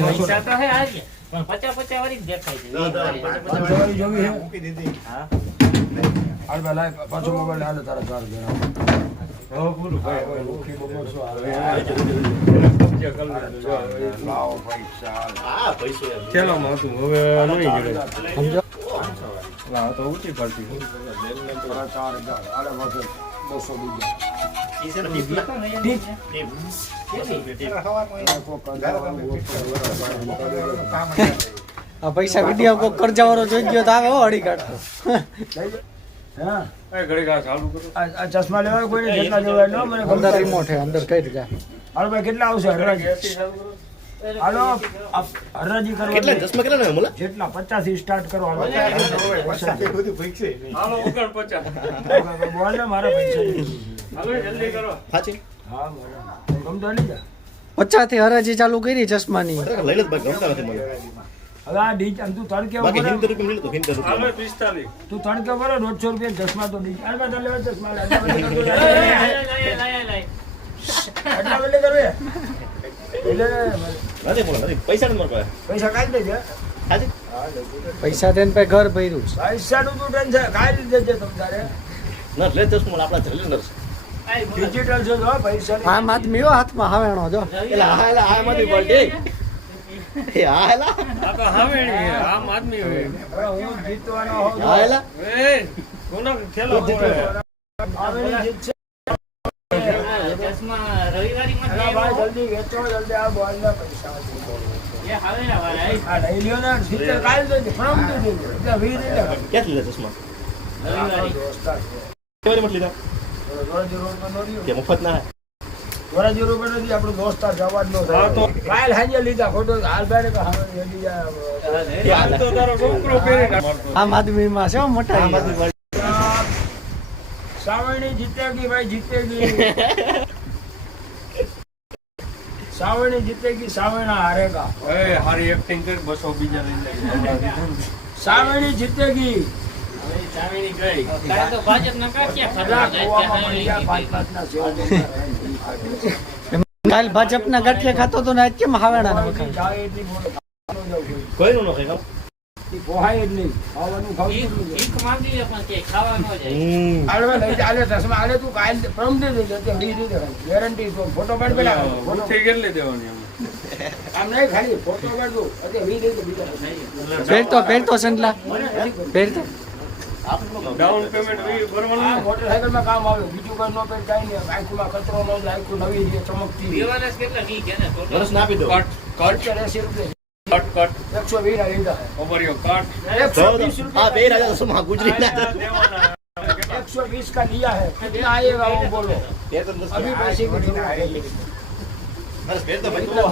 પૈસા તો હે આજે પણ 50 વાળી જ દેખાય છે. 500 વાળી જોવી છે. મૂકી દીધી. હા હાલ ભાઈ પાછો મોબાઈલ હાલે તારા 4 જણા. હો પૂરું ભાઈ. ભાઈ મુખી બબો શું હાલે? લાવો પૈસા. હા પૈસો ખેલામાં હતું હવે નહીં જડે સમજો. તો ઊંચી પડતી તારા 4000. હાલે પાછો 200 બીજા. ઈ છે ને ટીપલા. ટીપ. ટીપ. કોક કરવાનું કામ કરે. આ પૈસા વિડિયો કોક કરજાવાળો જોઈ ગયો તો આવે હો અડી કાઢતો. હા એ ઘડી ઘા ચાલુ કરો આ ચશ્મા લેવા કોઈને જેટલા લેવા ન મને અંદર ગમતા રિમોટ હે અંદર કઈ જા. હાલો ભાઈ કેટલા આવશે હરાજી? હાલો હરાજી કરવા કેટલા ચશ્મા કેટલા ને મોલા? જેટલા 50 થી સ્ટાર્ટ કરો હાલો. બધું ફિક્સ છે. હાલો ઉગણ 50 બોલ ને મારા પૈસા દે. હાલો જલ્દી કરો સાચી. હા મારા ગમતો લઈ જા. 50 થી હરાજી ચાલુ કરી ચશ્માની. લઈ લે ભાઈ ગમતા નથી મને. હવે આ ડીચ તું તડકે બાકી ઉભો 70 રૂપિયા લઈ લે તો 70 હાલો રૂપિયા. 45 તું તડકે ઉભો રહે, 150 રૂપિયા ચશ્મા તો ડીચ આ બધા લેવા ચશ્મા લે લઈ એટલા વેલે કરવે એટલે નથી મોલા નથી પૈસા નથી મારા પાસે. પૈસા કાઢી દેજે. સાચી. પૈસા થઈને પછી ઘર ભર્યું છે. પૈસા નું તું ટેન્શન કાઢી દેજે તમ તારે. ના લે ચશ્મા આપણા સિલિન્ડર છે. ડિજિટલ છે જો પૈસા ની. આમ આદમી હાથમાં હાવેણો જો. એટલે આ માંથી પલટી. એ આ હેલા. આ તો હાવેણી હે, આમ આદમી હોય હવે હું જીતવાનો હોઉં આ હેલા. એ કોનો ખેલો હોય આવેલી જીત છે. ચશ્મા રવિવારી માં અલા ભાઈ જલ્દી વેચો, જલ્દી આ બોલ ના પૈસા એ હાવેલા વાળા આ લઈ લ્યો ને સિત્તેર કાઢી દેજે ફ્રોમ દે દેજે એટલે 20 લીધા ક્યાંથી લીધા ચશ્મા? રવિવારી દોસ્તાર છે. કેવાની મત લીધા? વરાજી રોડ પર નો રહ્યો. કે મફત ના હે? વરાજી રોડ પર નથી આપણો દોસ્તાર જવા જ નો થાય. હા તો. કાલ હાજે લીધા ખોટો હાલ બારે કે હા હેડી જાય. હાલ તો તારો છોકરો પહેરી મારતો આમ આદમી માં છે હો મોટા આ માંથી પલટી. સાવણી જીતેગી ભાઈ જીતેગી. સાવણી જીતેગી સાવણા હારેગા. એ હારી એક્ટિંગ કરી 200 બીજા લઈ લે સાવણી જીતેગી. હવે ચાવેણી ગઈ તારે તો ભાજપના કાક્યા અલા ખાતા ગોવામાં મળ્યા પાંચ પાંચના સેવ. કાલ ભાજપના ગાંઠિયા ખાતો તો ને આજ કેમ હાવેણા ને વખાણ. જાય એટલી બોલો. કોઈનું ન ખાય કામ? ઈ પોહાય જ નહીં. ખાવાનું ખાવું જ નહીં. ભીખ માંગી લે પણ કે ખાવા ન જાય આલવા લઈ જા, આલે ચશ્મા આલે તું કાલ પરમ દે દેજે તે વી દે ગેરંટી તો ફોટો પાડ પેલા ફોટો ઉઠી કેટલી દેવાની આમ આમ નહીં ખાલી ફોટો પાડ દો એટલે વી દે તો બીજા પહેરતો સંડલા પહેરતો. ડાઉન પેમેન્ટ ભરવાનું આ મોટરસાઇકલમાં કામ આવે બીજું કોઈ નો પેડ કાઈ નહીં. આંખમાં કચરો ન જાય, આંખું નવી રહે ચમકતી દેવાના કેટલા કી કે ને વર્ષ ના આપી દો. કટ કટ 80 રૂપિયા કટ 120 ના લીધા ઓવરિયો કટ 120 હા रुपये બે રાજા સુમા ગુજરી ના. દેવાના 120 का लिया है कितना आएगा वो बोलो બે તો દસ अभी पैसे की जरूरत है બસ ફેર તો ભાઈ